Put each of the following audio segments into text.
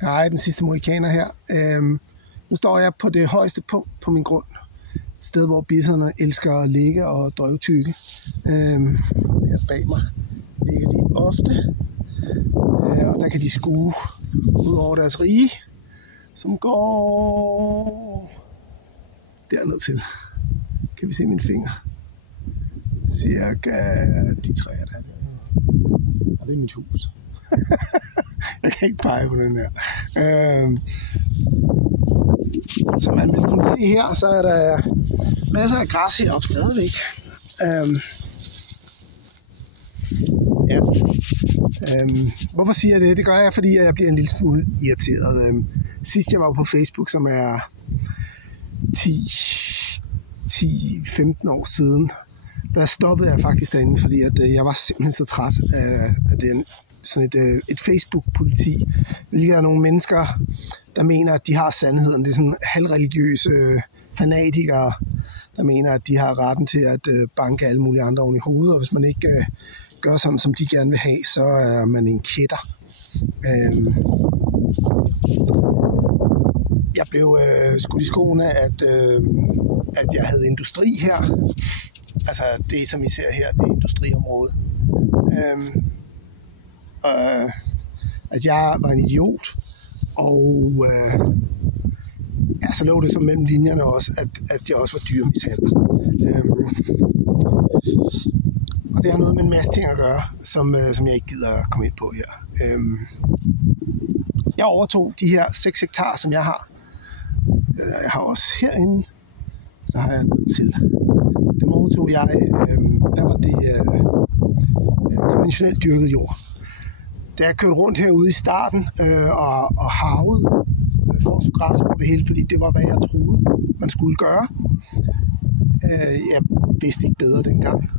Hej, den sidste mohikaner her. Nu står jeg på det højeste punkt på min grund. Et sted, hvor biserne elsker at ligge og drøvtykke. Her bag mig ligger de ofte. Og der kan de skue ud over deres rige, som går derned til. Kan vi se mine fingre? Cirka de træer der. Og det er mit hus. Jeg kan ikke pege på den her. Som man vil kunne se her, så er der masser af græs heroppe stadigvæk. Hvorfor siger jeg det? Det gør jeg, fordi jeg bliver en lille smule irriteret. Sidst jeg var på Facebook, som er 10-15 år siden, der stoppede jeg faktisk derinde, fordi at jeg var simpelthen så træt af den, sådan et Facebook-politi. Hvilket er nogle mennesker, der mener, at de har sandheden. Det er sådan halvreligiøse fanatikere, der mener, at de har retten til at banke alle mulige andre oven i hovedet, og hvis man ikke gør sådan, som de gerne vil have, så er man en kætter. Jeg blev skudt i skoene, at jeg havde industri her. Altså det, som I ser her, det er industriområdet. At jeg var en idiot, og så lå det så mellem linjerne også, at jeg også var dyrmishandler. Og det har noget med en masse ting at gøre, som jeg ikke gider at komme ind på her. Jeg overtog de her 6 hektar, som jeg har. Jeg har også herinde, så har jeg ned til. Dem overtog jeg, der var det konventionelt dyrket jord. Da jeg kørte rundt herude i starten og harvede for så græs over det hele, fordi det var, hvad jeg troede, man skulle gøre. Jeg vidste ikke bedre dengang.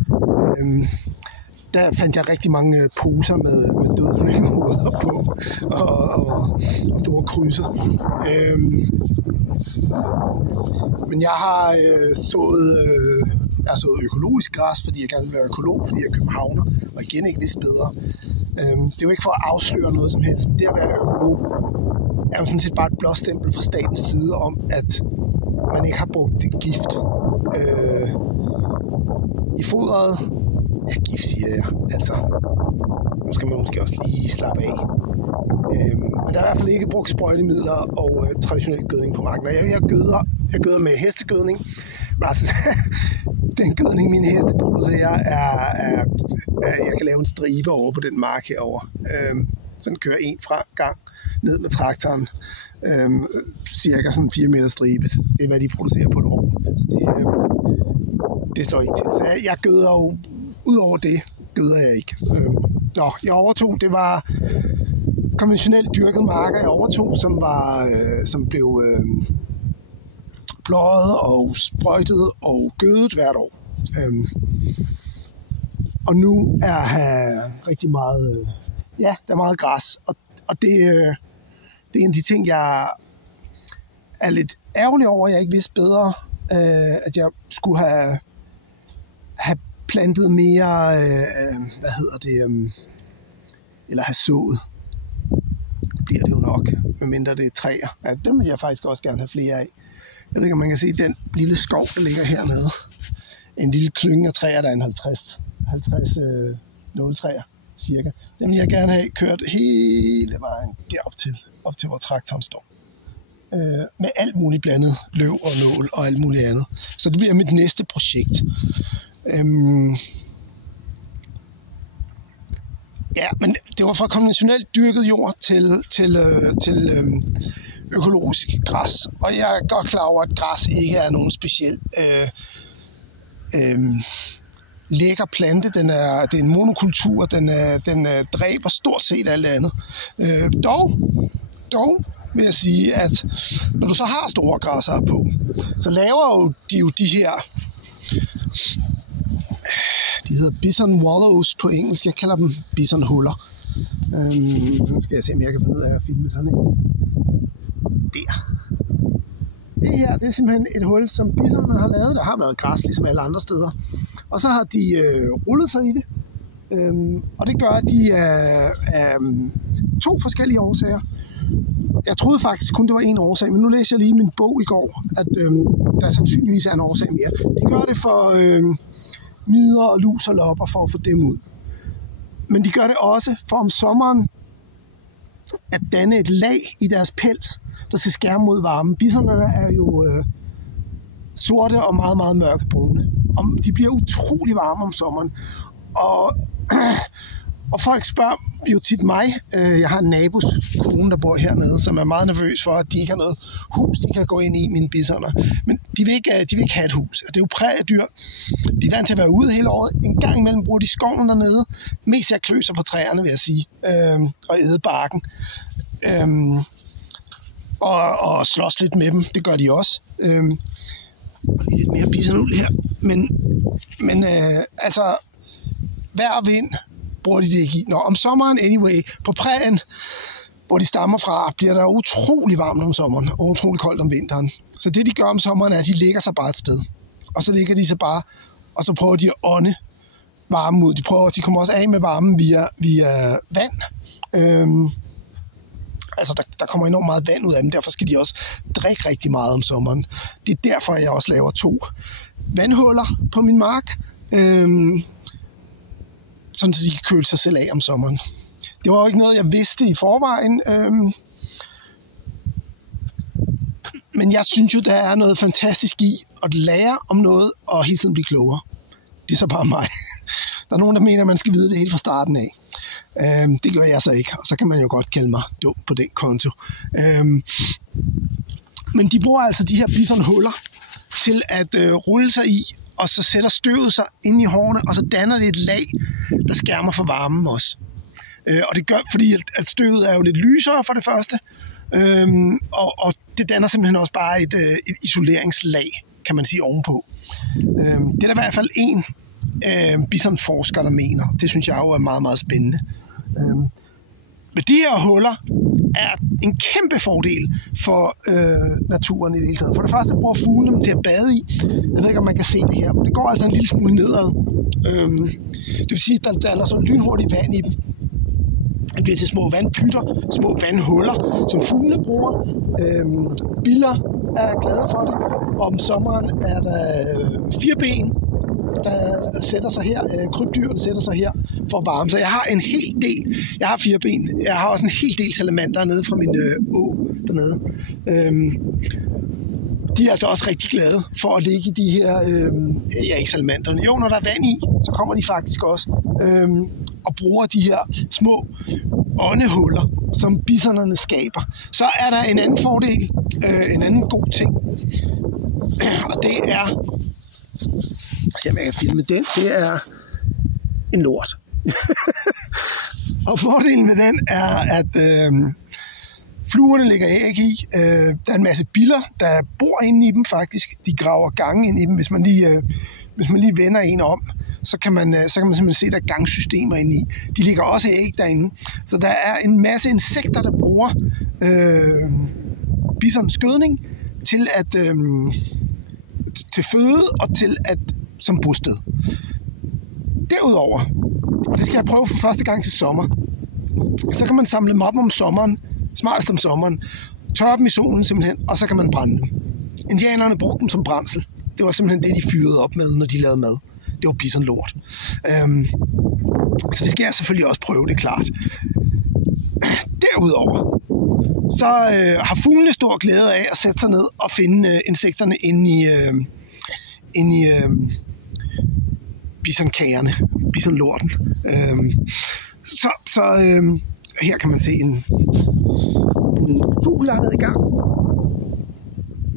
Der fandt jeg rigtig mange poser med døde hoveder på og store krydser. Men jeg har sået økologisk græs, fordi jeg gerne vil være økolog, fordi jeg er københavner, og igen ikke vidste bedre. Det er jo ikke for at afsløre noget som helst, men det at være økolog er jo sådan set bare et blåstempel fra statens side om, at man ikke har brugt det gift i fodret. Ja, gift siger jeg. Altså, nu skal man måske også lige slappe af. Men der er i hvert fald ikke brugt sprøjtemidler og traditionel gødning på marken. Jeg gøder med hestegødning. Altså, den gødning, mine heste producerer, er jeg kan lave en stribe over på den mark herovre. Så den kører en fra gang ned med traktoren. Cirka sådan 4 meter stribe. Det er, hvad de producerer på et år. Det slår ikke til. Så jeg gøder jo, udover det, gøder jeg ikke. Jeg overtog, det var konventionelt dyrket marker, jeg overtog, som blev pløjet og sprøjtet og gødet hvert år. Og nu er her rigtig meget, der er meget græs, og det er en af de ting, jeg er lidt ærgerlig over, at jeg ikke vidste bedre, at jeg skulle have plantet mere, eller have sået. Det bliver det jo nok, medmindre det er træer. Ja, dem vil jeg faktisk også gerne have flere af. Jeg ved ikke, om man kan se den lille skov, der ligger hernede. En lille klynge af træer, der er en 50 nåletræer cirka. Dem vil jeg gerne have kørt hele vejen op til hvor traktoren står. Med alt muligt blandet løv og nål og alt muligt andet. Så det bliver mit næste projekt. Men det var fra konventionelt dyrket jord til økologisk græs. Og jeg er godt klar over, at græs ikke er nogen speciel lækker plante. Det er en monokultur. Den dræber stort set alt andet. Dog vil jeg sige, at når du så har store græsser på, så laver de jo de her, de hedder bison wallows på engelsk. Jeg kalder dem bison huller. Nu skal jeg se, om jeg kan finde ud af at filme sådan en. Der. Det her, det er simpelthen et hul, som bisonerne har lavet. Der har været græs, ligesom alle andre steder. Og så har de rullet sig i det. Og det gør de af 2 forskellige årsager. Jeg troede faktisk kun, det var en årsag, men nu læser jeg lige min bog i går, at der sandsynligvis er en årsag mere. De gør det for midder og lus og lopper for at få dem ud. Men de gør det også for om sommeren at danne et lag i deres pels, der skal skærme mod varme. Bisonerne er jo sorte og meget, meget mørkebrune. De bliver utrolig varme om sommeren. Og folk spørger jo tit mig, jeg har en nabos kone, der bor hernede, som er meget nervøs for, at de ikke har noget hus, de kan gå ind i, mine bisoner. Men de vil ikke have et hus. Det er jo prægedyr. De er vant til at være ude hele året. En gang imellem bruger de skoven dernede. Mest jeg kløser på træerne, vil jeg sige. Og æde barken. Og slås lidt med dem. Det gør de også. Lidt mere bisonuld her. Men altså, vejr og vind bruger de det ikke i. Nå, om sommeren anyway, på prærien, hvor de stammer fra, bliver der utrolig varmt om sommeren og utrolig koldt om vinteren. Så det de gør om sommeren er, at de ligger sig bare et sted. Og så ligger de sig bare, og så prøver de at ånde varmen ud. De kommer også af med varmen via vand. Altså, der kommer enormt meget vand ud af dem, derfor skal de også drikke rigtig meget om sommeren. Det er derfor, jeg også laver 2 vandhuller på min mark, sådan så de kan køle sig selv af om sommeren. Det var jo ikke noget, jeg vidste i forvejen, men jeg synes jo, der er noget fantastisk i at lære om noget og hele tiden blive klogere. Det er så bare mig. Der er nogen, der mener, at man skal vide det helt fra starten af. Det gør jeg så ikke, og så kan man jo godt kalde mig dum på den konto. Men de bruger altså de her bisonhuller til at rulle sig i, og så sætter støvet sig ind i hårene, og så danner det et lag, der skærmer for varmen også. Og det gør, fordi at støvet er jo lidt lysere for det første, og det danner simpelthen også bare et isoleringslag, kan man sige, ovenpå. Det er der i hvert fald en bisonforsker, der mener. Det synes jeg jo er meget, meget spændende. Men de her huller er en kæmpe fordel for naturen i det hele taget. For det første bruger fuglene dem til at bade i. Jeg ved ikke, om man kan se det her, men det går altså en lille smule nedad. Det vil sige, at der er så lynhurtigt vand i dem. Det bliver til små vandpytter, små vandhuller, som fuglene bruger. Biller er glade for det. Om sommeren er der 4 ben, der sætter sig her. Krybdyr, der sætter sig her for varme. Så jeg har en hel del. Jeg har 4 ben. Jeg har også en hel del salamander nede fra min å dernede. De er altså også rigtig glade for at ligge i de her, ikke salamanderne. Jo, når der er vand i, så kommer de faktisk også og bruger de her små åndehuller, som bisonerne skaber. Så er der en anden fordel, en anden god ting, og det er, se om jeg kan filme den, det er en lort. Og fordelen med den er, at fluerne ligger æg i. Der er en masse biller, der bor inde i dem faktisk. De graver gange ind i dem. Hvis man lige vender en om, så kan man simpelthen se, der er gangsystemer inde i. De ligger også æg derinde. Så der er en masse insekter, der bruger bisons gødning til at til føde og til at som bosted. Derudover, og det skal jeg prøve for første gang til sommer, så kan man samle dem op om sommeren, smartest om sommeren, tørre dem i solen simpelthen, og så kan man brænde dem. Indianerne brugte dem som brændsel. Det var simpelthen det, de fyrede op med, når de lavede mad. Det var bisonlort. Så det skal jeg selvfølgelig også prøve, det er klart. Derudover, så har fuglene stor glæde af at sætte sig ned og finde insekterne inde i bisonkagerne, bisonlorten. Så her kan man se en fugl, der har været i gang.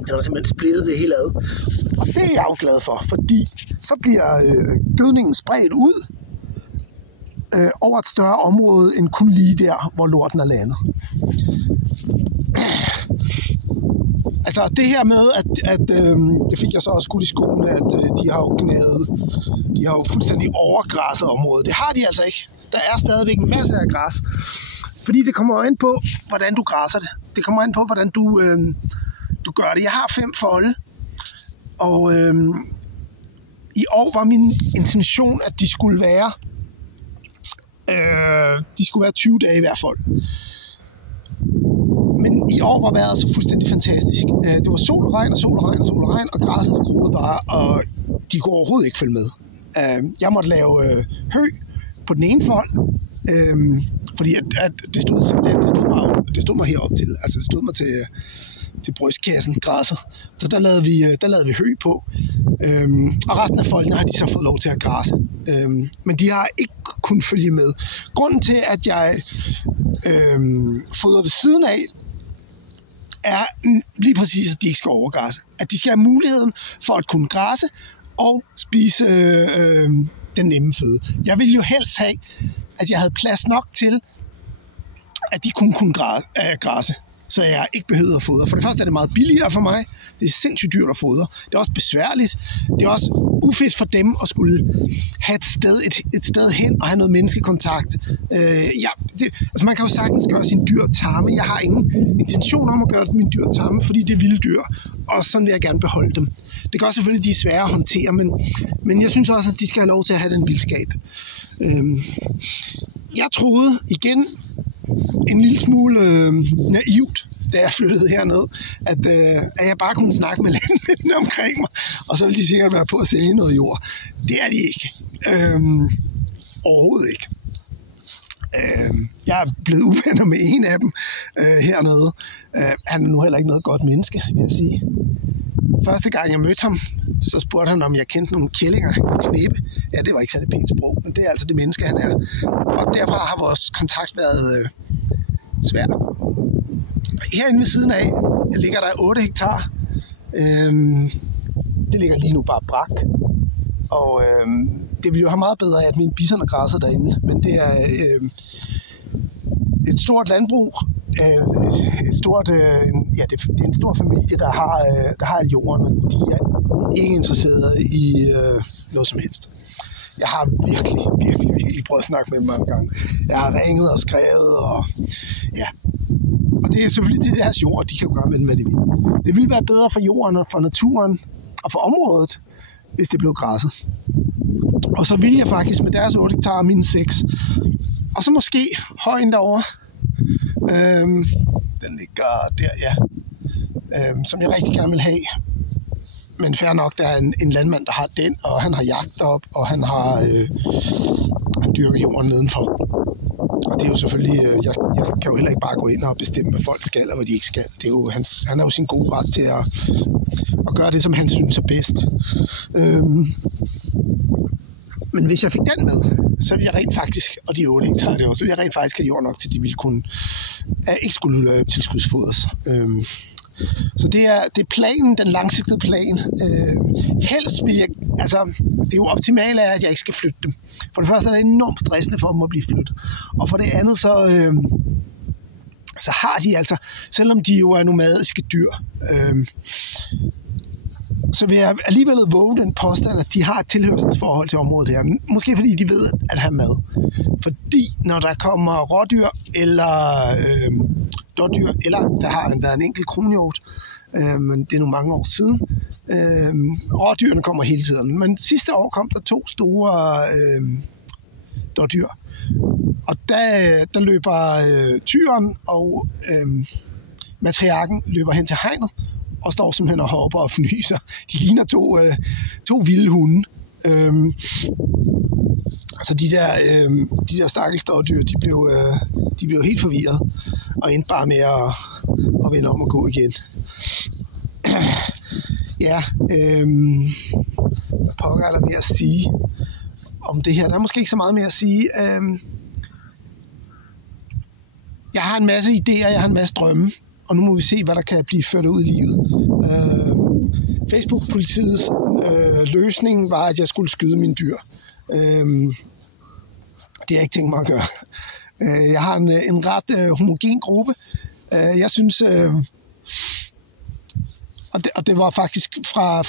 Den har simpelthen splittet det hele ad. Og det er jeg jo glad for, fordi så bliver gødningen spredt ud over et større område end kun lige der, hvor lorten er landet. Altså det her med, at det fik jeg så også skudt i skoene, at de har jo fuldstændig overgræsset området. Det har de altså ikke. Der er stadigvæk en masse af græs. Fordi det kommer ind på, hvordan du græsser det. Det kommer ind på, hvordan du gør det. Jeg har 5 folde, og i år var min intention, at de skulle være 20 dage i hver fold. i år var vejret så fuldstændig fantastisk. Det var sol og regn og sol og regn og sol og regn, og græsset groede bare, og de kunne overhovedet ikke følge med. Jeg måtte lave hø på den ene fold, fordi at det stod simpelthen, det stod mig herop til, altså det stod mig til brystkassen, græsset. Så der lavede vi hø på. Og resten af folkene har de så fået lov til at græsse. Men de har ikke kunnet følge med. Grunden til, at jeg fodrer ved siden af, er lige præcis, at de ikke skal overgræsse. At de skal have muligheden for at kunne græsse og spise den nemme føde. Jeg ville jo helst have, at jeg havde plads nok til, at de kunne græsse, så jeg ikke behøvede at fodre. For det første er det meget billigere for mig. Det er sindssygt dyrt at fodre. Det er også besværligt. Det er også ufedt for dem at skulle have et sted hen og have noget menneskekontakt. Altså man kan jo sagtens gøre sin dyr tarme. Jeg har ingen intention om at gøre det min dyr tarme, fordi det er vilde dyr, og sådan vil jeg gerne beholde dem. Det gør selvfølgelig, at de er svære at håndtere, men jeg synes også, at de skal have lov til at have den vildskab. Jeg troede igen en lille smule naivt, da jeg flyttede herned, at jeg bare kunne snakke med landmændene omkring mig, og så ville de sikkert være på at sælge noget jord. Det er de ikke. Overhovedet ikke. Jeg er blevet uvenner med en af dem hernede. Han er nu heller ikke noget godt menneske, vil jeg sige. Første gang jeg mødte ham, så spurgte han, om jeg kendte nogle kællinger, han kunne knæppe. Ja, det var ikke særlig pænt sprog, men det er altså det menneske, han er. Og derfra har vores kontakt været svær. Herinde ved siden af ligger der 8 hektar. Det ligger lige nu bare brak. Og det ville jo have meget bedre af, at mine biserne græsser derinde. Men det er et stort landbrug. Det er en stor familie, der har jorden, men de er ikke interesserede i noget som helst. Jeg har virkelig prøvet at snakke med dem mange gange. Jeg har ringet og skrevet, og ja. Og det er selvfølgelig deres jord, de kan jo gøre med den, hvad de vil. Det ville være bedre for jorden og for naturen og for området, hvis det blev græsset. Og så ville jeg faktisk med deres 8 hektar mine 6. Og så måske højen derovre. Den ligger der, ja. Som jeg rigtig gerne vil have. Men fair nok, der er en landmand, der har den, og han har jagt op, og han har dyrket jorden nedenfor. Og det er jo selvfølgelig, jeg kan jo heller ikke bare gå ind og bestemme, hvad folk skal, og hvad de ikke skal. Det er jo han har jo sin gode ret til at gøre det, som han synes er bedst. Men hvis jeg fik den med, så ville jeg rent faktisk, og de 8 hektar det også, så ville jeg rent faktisk have jord nok til, at de ville kunne, ikke skulle tilskudsfodres. Så det er planen, den langsigtede plan. Helst vil jeg, altså det er jo optimalt er, at jeg ikke skal flytte dem. For det første er det enormt stressende for dem at blive flyttet. Og for det andet så har de altså, selvom de jo er nomadiske dyr, så vil jeg alligevel våge den påstand, at de har et tilhørselsforhold til området her. Måske fordi de ved at have mad. Fordi når der kommer rådyr eller dårdyr, eller der har været en enkelt kronhjort, men det er nu mange år siden, rådyrene kommer hele tiden. Men sidste år kom der 2 store dårdyr. Og der løber tyren og matriarken løber hen til hegnet, og står simpelthen og hopper og fnyser. De ligner to vilde hunde. Så de der stakkels dårdyr, de blev helt forvirret, og endte bare med at vende om og gå igen. Ja, hvad pokker er der mere at sige om det her? Der er måske ikke så meget mere at sige. Jeg har en masse idéer, jeg har en masse drømme, og nu må vi se, hvad der kan blive ført ud i livet. Facebook-politiets løsning var, at jeg skulle skyde mine dyr. Det har jeg ikke tænkt mig at gøre. Jeg har en ret homogen gruppe. Jeg synes, og det var faktisk fra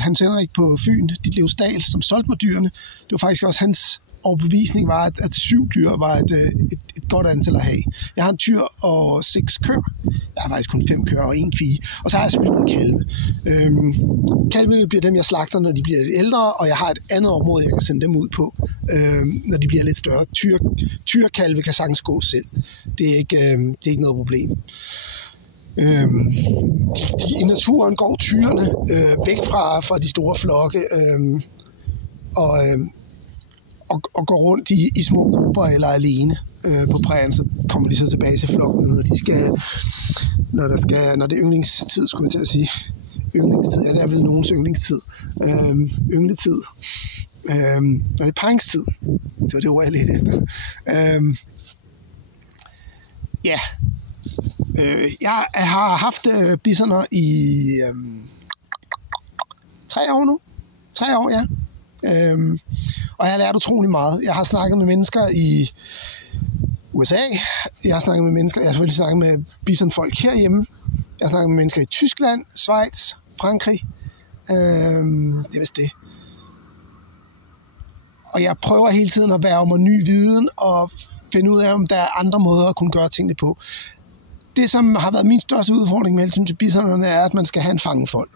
Hans Henrik på Fyn, Ditlevs Dahl, som solgte mig dyrene. Det var faktisk også hans overbevisning, var, at 7 dyr var et godt antal at have. Jeg har en tyr og 6 køer. Jeg har faktisk kun 5 køer og 1 kvie. Og så har jeg selvfølgelig nogle kalve. Kalvene bliver dem, jeg slagter, når de bliver lidt ældre, og jeg har et andet område, jeg kan sende dem ud på, når de bliver lidt større. Tyrkalve kan sagtens gå selv. Det er ikke noget problem. I naturen går tyrene væk fra de store flokke og går rundt i små grupper eller alene på prærien, så kommer de så tilbage til flokken, når det er yndlingstid, skulle jeg til at sige. Yndlingstid, ja, det er vel nogens yndlingstid. Yngletid. Når det er paringstid. Det var det ord, jeg lidt efter. Jeg har haft bisoner i 3 år nu. 3 år, ja. Og jeg har lært utrolig meget. Jeg har snakket med mennesker i USA. Jeg har selvfølgelig snakket med bisonfolk herhjemme. Jeg har snakket med mennesker i Tyskland, Schweiz, Frankrig. Det er vist det. Og jeg prøver hele tiden at værge mig ny viden og finde ud af, om der er andre måder at kunne gøre tingene på. Det, som har været min største udfordring med hensyn til bisonerne, er, at man skal have en fangefold.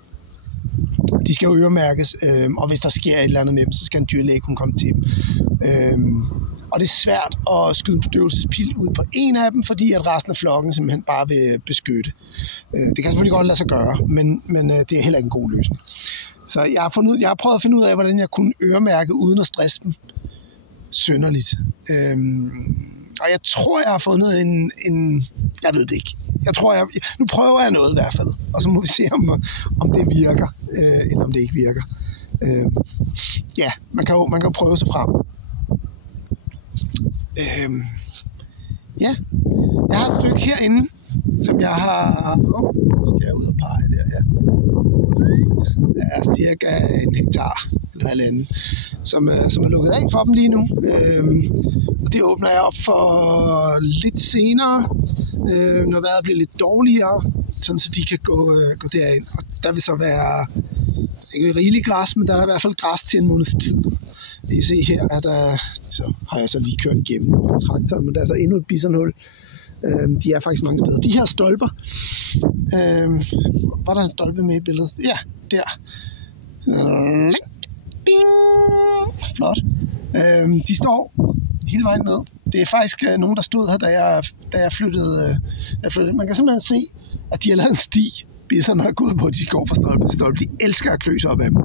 De skal jo øremærkes, og hvis der sker et eller andet med dem, så skal en dyrlæge kunne komme til dem. Og det er svært at skyde en bedøvelsespil ud på en af dem, fordi at resten af flokken simpelthen bare vil beskytte. Det kan selvfølgelig godt lade sig gøre, men det er heller ikke en god løsning. Så jeg har prøvet at finde ud af, hvordan jeg kunne øremærke uden at stresse dem synderligt. Og jeg tror, jeg har fundet en jeg ved det ikke. Nu prøver jeg noget i hvert fald, og så må vi se, om det virker, eller om det ikke virker. Man kan jo prøve sig frem. Jeg har et stykke herinde, som jeg har... Så skal jeg ud og pege der, ja. Der er cirka 1 hektar eller halvanden, som er lukket af for dem lige nu. Og det åbner jeg op for lidt senere, når vejret bliver lidt dårligere, sådan så de kan gå derind. Og der vil så være ikke rigeligt græs, men der er i hvert fald græs til en måneds tid. Det I se her, så har jeg så lige kørt igennem traktoren, men der er så endnu et bisonhul. De er faktisk mange steder. De her stolper, var der en stolpe med i billedet? Ja, der. Flot. De står hele vejen ned. Det er faktisk nogen, der stod her, da jeg flyttede. Man kan simpelthen se, at de har lavet en sti. Bisonerne er gået på, at de går fra stolpe til stolpe. De elsker at kløse op af dem.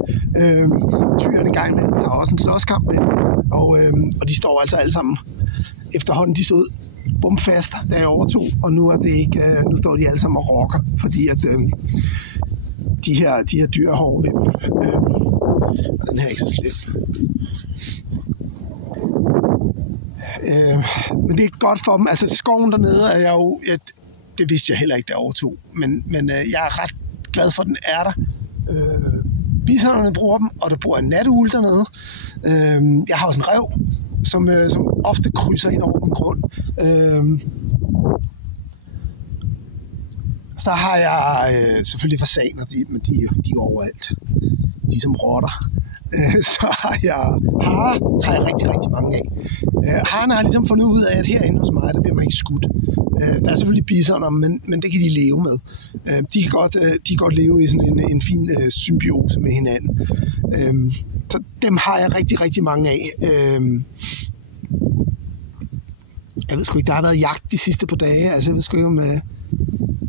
Tyrene gang med dem tager også en slåskamp med dem. Og de står altså alle sammen. Efterhånden de stod bumfast, da jeg overtog, og nu er det ikke. Nu står de alle sammen og rokker, fordi at de her dyr er hårde ved dem. Og den her er ikke så slem. Men det er godt for dem. Altså skoven dernede er jeg jo... Det vidste jeg heller ikke, da jeg overtog. Men jeg er ret glad for, at den er der. Bisonerne bruger dem, og der bor en natteugle dernede. Jeg har også en ræv, som ofte krydser ind over min grund. Så har jeg selvfølgelig fasaner, men de er overalt. De er som rotter. Så har jeg rigtig, rigtig mange af. Harerne har ligesom fundet ud af, at herinde hos mig, der bliver man ikke skudt. Der er selvfølgelig bisoner, men det kan de leve med. De kan godt leve i sådan en fin symbiose med hinanden. Så dem har jeg rigtig, rigtig mange af. Jeg ved sgu ikke, der har været jagt de sidste par dage. Altså jeg ved sgu ikke om...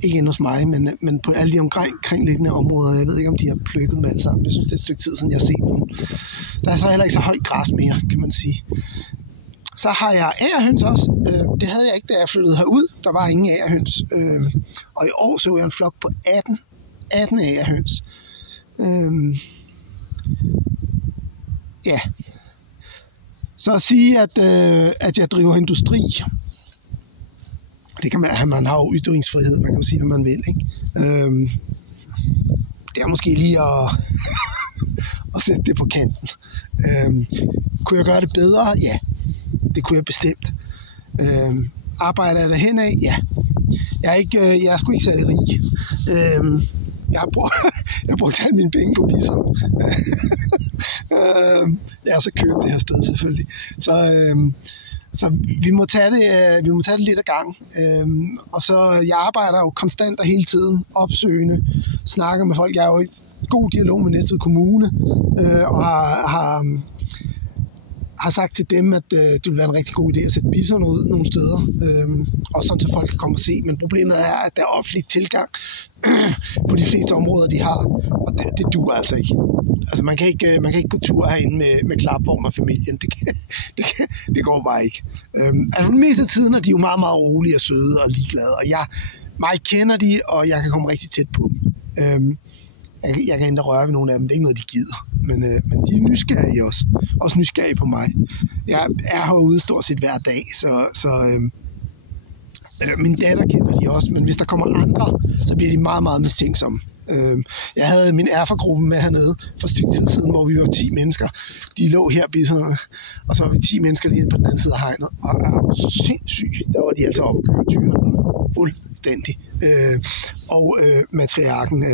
Ikke inde hos mig, men på alle de omkringliggende områder. Jeg ved ikke, om de har plukket dem alle sammen. Jeg synes, det er et stykke tid siden, jeg har set dem. Der er så heller ikke så højt græs mere, kan man sige. Så har jeg agerhøns også. Det havde jeg ikke, da jeg flyttede herud. Der var ingen agerhøns. Og i år så jeg en flok på 18 agerhøns. Ja. Så at sige, at jeg driver industri, det kan man har jo ytringsfrihed, man kan jo sige, hvad man vil, ikke? Det er måske lige at sætte det på kanten. Kunne jeg gøre det bedre? Ja, det kunne jeg bestemt. Arbejder jeg derhen af? Ja. Jeg er sgu ikke særlig rig. Jeg har brugt alle mine penge på bison. Jeg har så købt det her sted selvfølgelig. Så vi må tage det lidt ad gang. Og så jeg arbejder jo konstant og hele tiden opsøgende, snakker med folk. Jeg er jo i god dialog med Næstved Kommune og har sagt til dem, at det vil være en rigtig god idé at sætte bisoner ud nogle steder, og sådan så folk kan komme og se. Men problemet er, at der er offentlig tilgang på de fleste områder, de har, og det duer altså ikke. Altså man kan ikke gå tur herinde med klapvogn og familien. Det går bare ikke. Altså det meste af tiden er de jo meget, meget rolige og søde og ligeglade, og mig kender de, og jeg kan komme rigtig tæt på dem. Jeg kan endda røre ved nogle af dem. Det er ikke noget, de gider. Men de er nysgerrige også. Også nysgerrige på mig. Jeg er herude stort set hver dag, så min datter kender de også. Men hvis der kommer andre, så bliver de meget, meget mistænksomme. Jeg havde min erfargruppe med hernede for et stykke tid siden, hvor vi var 10 mennesker. De lå her bisonerne, og så var vi 10 mennesker lige inde på den anden side af hegnet. Og sindssygt, der var de altså oppe og køre tyrene. Fuldstændig. Og matriarken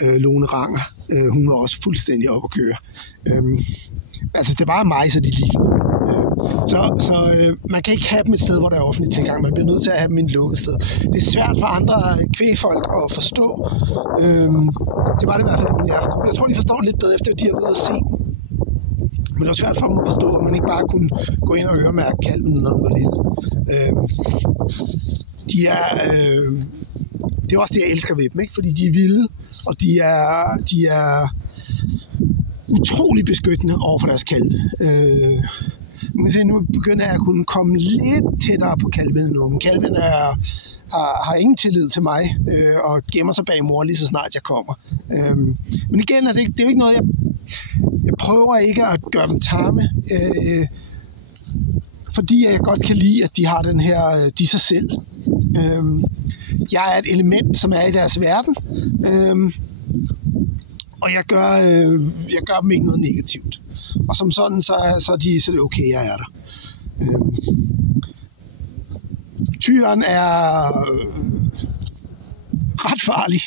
Lone Ranger, hun var også fuldstændig op at køre. Altså det er bare mig, så de ligeglade. Så man kan ikke have dem et sted, hvor der er offentlig tilgang. Man bliver nødt til at have dem i en lukket sted. Det er svært for andre kvægfolk at forstå. Det var det i hvert fald i min erfargruppe. Jeg tror, de forstår lidt bedre, efter de har været at se. Men det er svært for dem at forstå, at man ikke bare kunne gå ind og øremærke kalven, når den var lille. Det er også det, jeg elsker ved dem, ikke? Fordi de er vilde, og de er utrolig beskyttende over for deres kalve. Nu begynder jeg at kunne komme lidt tættere på kalven nu. Men kalven har ingen tillid til mig, og gemmer sig bag mor lige så snart jeg kommer. Men igen, det er jo ikke noget, jeg prøver ikke at gøre dem tamme, fordi jeg godt kan lide, at de har den her, de sig selv. Jeg er et element, som er i deres verden, og jeg gør dem ikke noget negativt. Og som sådan, så er det okay, jeg er der. Tyren er ret farlig,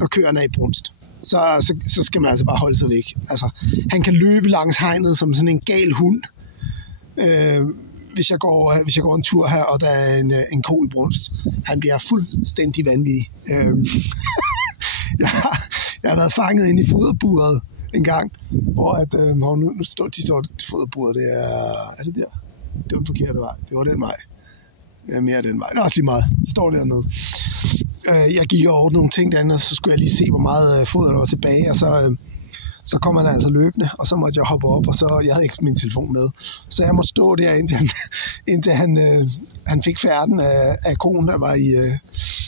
når køerne er i brunst. Så skal man altså bare holde sig væk. Altså, han kan løbe langs hegnet som sådan en gal hund. Hvis jeg går en tur her, og der er en ko i brunst. Han bliver fuldstændig vanvittig. Jeg har været fanget inde i foderburet en gang, hvor nu står foderburet, er det der? Det var den forkerte vej. Det var den vej. Ja, mere den vej. Det er også lige meget. Det står dernede. Jeg gik over nogle ting derinde, og så skulle jeg lige se, hvor meget foder der var tilbage, og så kom han altså løbende, og så måtte jeg hoppe op, og så jeg havde ikke min telefon med. Så jeg måtte stå der, indtil han fik færden af konen, der var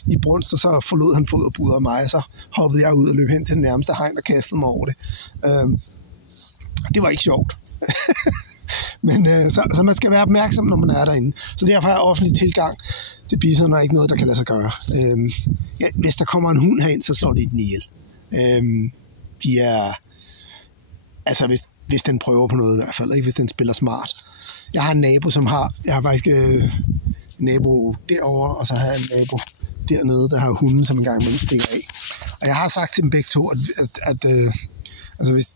i brunst, og så forlod han foderburet af mig, og så hoppede jeg ud og løb hen til den nærmeste hegn og kastede mig over det. Det var ikke sjovt. Men så man skal være opmærksom, når man er derinde. Så derfor er offentlig tilgang til bisoner ikke noget, der kan lade sig gøre. Hvis der kommer en hund herind, så slår de den ihjel. De er... Altså, hvis den prøver på noget i hvert fald, ikke hvis den spiller smart. Jeg har en nabo, jeg har faktisk en nabo derovre, og så har jeg en nabo dernede, der har hunden, som engang imellem stikker af. Og jeg har sagt til dem begge to, at altså hvis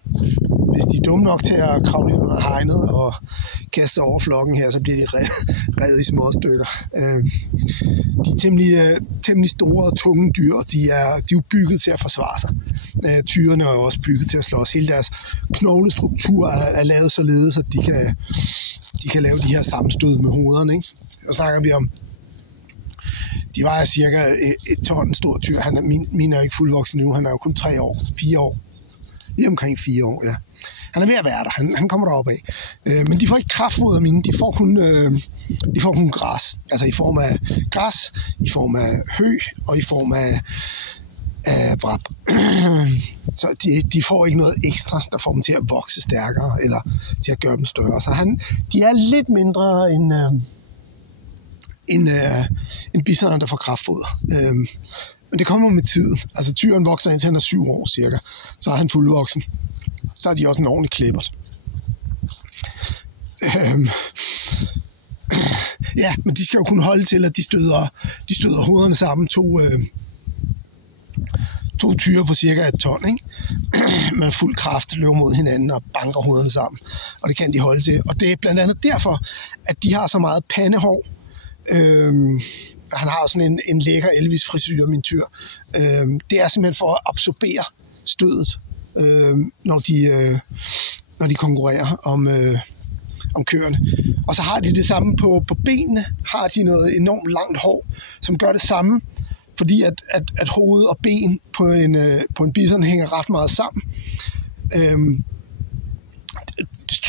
de er dumme nok til at kravle ind under hegnet og kaste sig over flokken her, så bliver de revet i små stykker. De er temmelig store og tunge dyr, og de er jo bygget til at forsvare sig. Tyrene er jo også bygget til at slås. Hele deres knoglestruktur er lavet således, at de kan lave de her sammenstød med hovederne. Ikke? Og snakker vi om, de vejer cirka et ton stor tyr. Min er ikke fuldvoksen nu, han er jo kun 4 år. Lige omkring 4 år, ja. Han er ved at være der. Han kommer derop af. Men de får ikke kraftfoder mine. De får kun græs. Altså i form af græs, i form af hø og i form af vrap. Så de får ikke noget ekstra, der får dem til at vokse stærkere eller til at gøre dem større. Så de er lidt mindre end bisonerne, der får kraftfoder. Men det kommer med tiden. Altså tyren vokser indtil han er 7 år cirka. Så er han fuldvoksen. Så er de også en ordentlig klippert. Ja, men de skal jo kunne holde til, at de støder hovederne sammen. To tyre på cirka 1 ton, ikke? Med fuld kraft løber mod hinanden og banker hovederne sammen. Og det kan de holde til. Og det er blandt andet derfor, at de har så meget pandehår. Han har sådan en lækker Elvis-frisyr, min tyr. Det er simpelthen for at absorbere stødet, når de konkurrerer om køerne. Og så har de det samme på benene, har de noget enormt langt hår, som gør det samme, fordi at hoved og ben på en bison hænger ret meget sammen.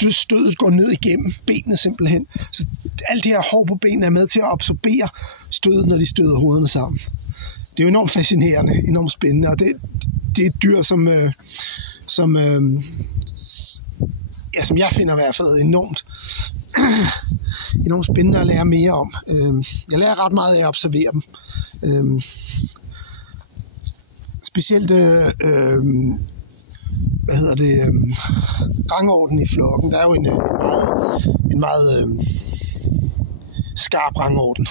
Stødet går ned igennem benene simpelthen. Så alt det her hår på benene er med til at absorbere stødet, når de støder hovederne sammen. Det er jo enormt fascinerende, enormt spændende, og det er et dyr, som jeg finder i hvert fald enormt spændende at lære mere om. Jeg lærer ret meget af at observere dem. Specielt rangorden i flokken. Der er jo en meget skarp rangorden.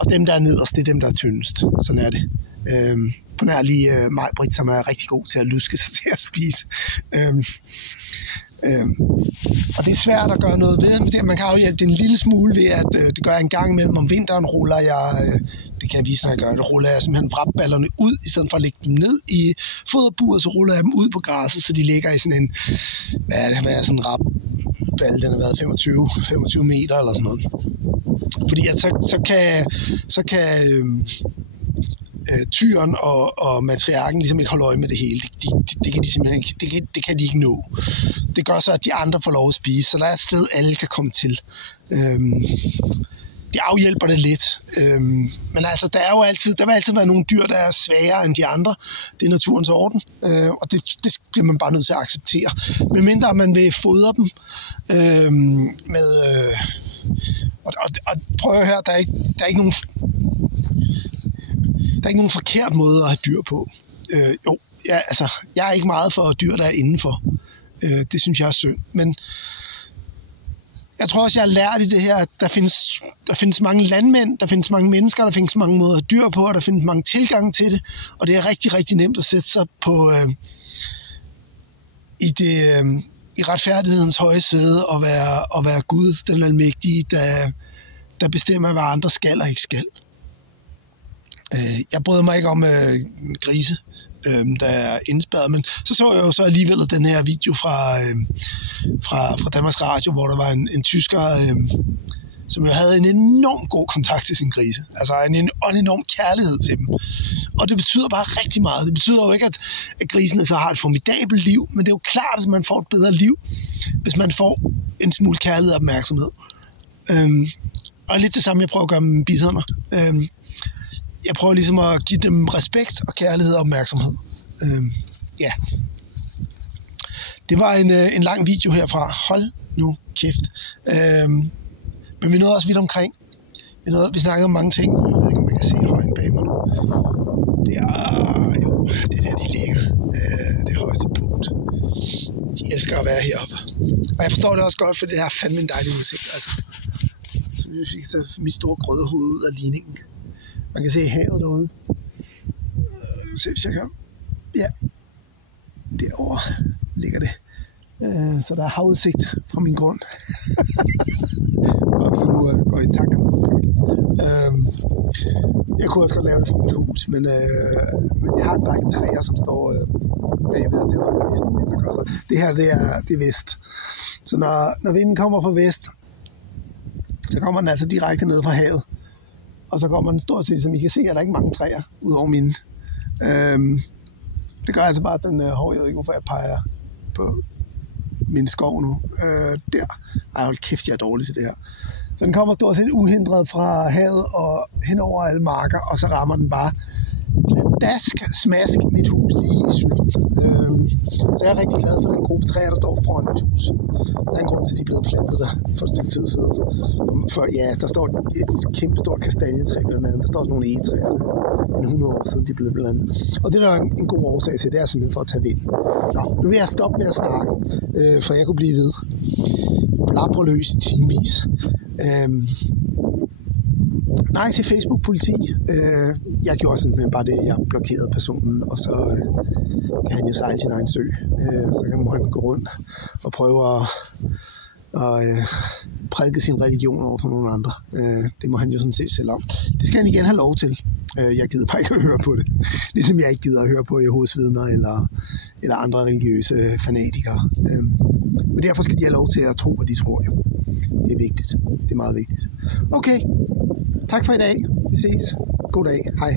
Og dem, der er nederst, det er dem, der er tyndest. Sådan er det. På nær lige Maj-Brit, som er rigtig god til at luske sig til at spise. Og det er svært at gøre noget ved, men man kan afhjælpe det en lille smule ved, at det gør jeg en gang imellem. Om vinteren ruller jeg, det kan jeg vise, når jeg gør det, ruller jeg simpelthen vrapballerne ud, i stedet for at lægge dem ned i foderburet, så ruller jeg dem ud på græsset, så de ligger i sådan en, hvad er sådan en rapball, den har været 25 meter eller sådan noget. Fordi at så kan tyren og matriarken ligesom ikke holde øje med det hele. Det kan de simpelthen ikke. Det kan de ikke nå. Det gør så, at de andre får lov at spise, så der er et sted, alle kan komme til. Det afhjælper det lidt. Men altså, der vil altid være nogle dyr, der er svagere end de andre. Det er naturens orden, og det bliver man bare nødt til at acceptere. Medmindre man vil fodre dem med... Og prøv at høre, der er ikke nogen forkert måde at have dyr på. Jeg er ikke meget for dyr, der er indenfor. Det synes jeg er synd. Men jeg tror også, jeg har lært i det her, at der findes mange landmænd, der findes mange mennesker, der findes mange måder at have dyr på, og der findes mange tilgange til det. Og det er rigtig, rigtig nemt at sætte sig på i retfærdighedens høje sæde og være Gud, den almægtige, der bestemmer, hvad andre skal og ikke skal. Jeg bryder mig ikke om grise, der er indspærret, men så jeg jo så alligevel den her video fra Danmarks Radio, hvor der var en tysker, som jo havde en enorm god kontakt til sin grise. Altså en enorm kærlighed til dem. Og det betyder bare rigtig meget. Det betyder jo ikke, at grisene så har et formidabelt liv, men det er jo klart, at man får et bedre liv, hvis man får en smule kærlighed og opmærksomhed. Og lidt det samme, jeg prøver at gøre med bisoner. Jeg prøver ligesom at give dem respekt og kærlighed og opmærksomhed. Ja. Det var en lang video herfra. Hold nu kæft. Men vi nåede også vidt omkring. Vi snakkede om mange ting. Jeg ved ikke, om man kan se højen bag mig nu. Det er der, de ligger. Det højeste punkt. De elsker at være heroppe. Og jeg forstår det også godt, for det er fandme en dejlig udsigt. Altså. Så vi fik så mit store grøde hoved ud af ligningen. Man kan se havet derude. Se, hvis jeg kan. Ja. Derovre ligger det. Så der er havudsigt fra min grund. Og så nu går i tankerne. Jeg kunne også godt lave det fra mit hus, men jeg har en række træer, som står bagved. Det er vesten. Det her, det er vest. Så når vinden kommer fra vest, så kommer den altså direkte ned fra havet. Og så kommer den stort set, som I kan se, er der ikke mange træer ud over mine. Det gør altså bare, at den jeg ved ikke, hvorfor jeg peger på min skov nu. Der. Ej, hold kæft, jeg er dårlig til det her. Så den kommer stort set uhindret fra havet og hen over alle marker, og så rammer den bare smask mit hus lige i sylten. Så jeg er rigtig glad for den gruppe træer, der står foran mit hus. Der er en grund til, at de er blevet plantet der for et stykke tid siden. For ja, der står et kæmpe stort kastanjetræ blandt andet. Der står også nogle egetræer. En 100 år siden, de blev blandet. Og det der er en god årsag til, det er simpelthen for at tage vind. Nå, nu vil jeg stoppe med at snakke, for jeg kunne blive ved. Blabberløs i timevis. Nej til Facebook-politi. Jeg gjorde simpelthen bare det. Jeg blokerede personen, og så kan han jo sejle sin egen sø. Så kan man gå rundt og prøve at prædike sin religion over for nogle andre. Det må han jo sådan set selv om. Det skal han igen have lov til. Jeg gider bare ikke at høre på det. Ligesom jeg ikke gider at høre på Jehovas vidner eller andre religiøse fanatikere. Men derfor skal de have lov til at tro, hvad de tror. Jo. Det er vigtigt. Det er meget vigtigt. Okay. Tak for i dag. Vi ses. God dag. Hej.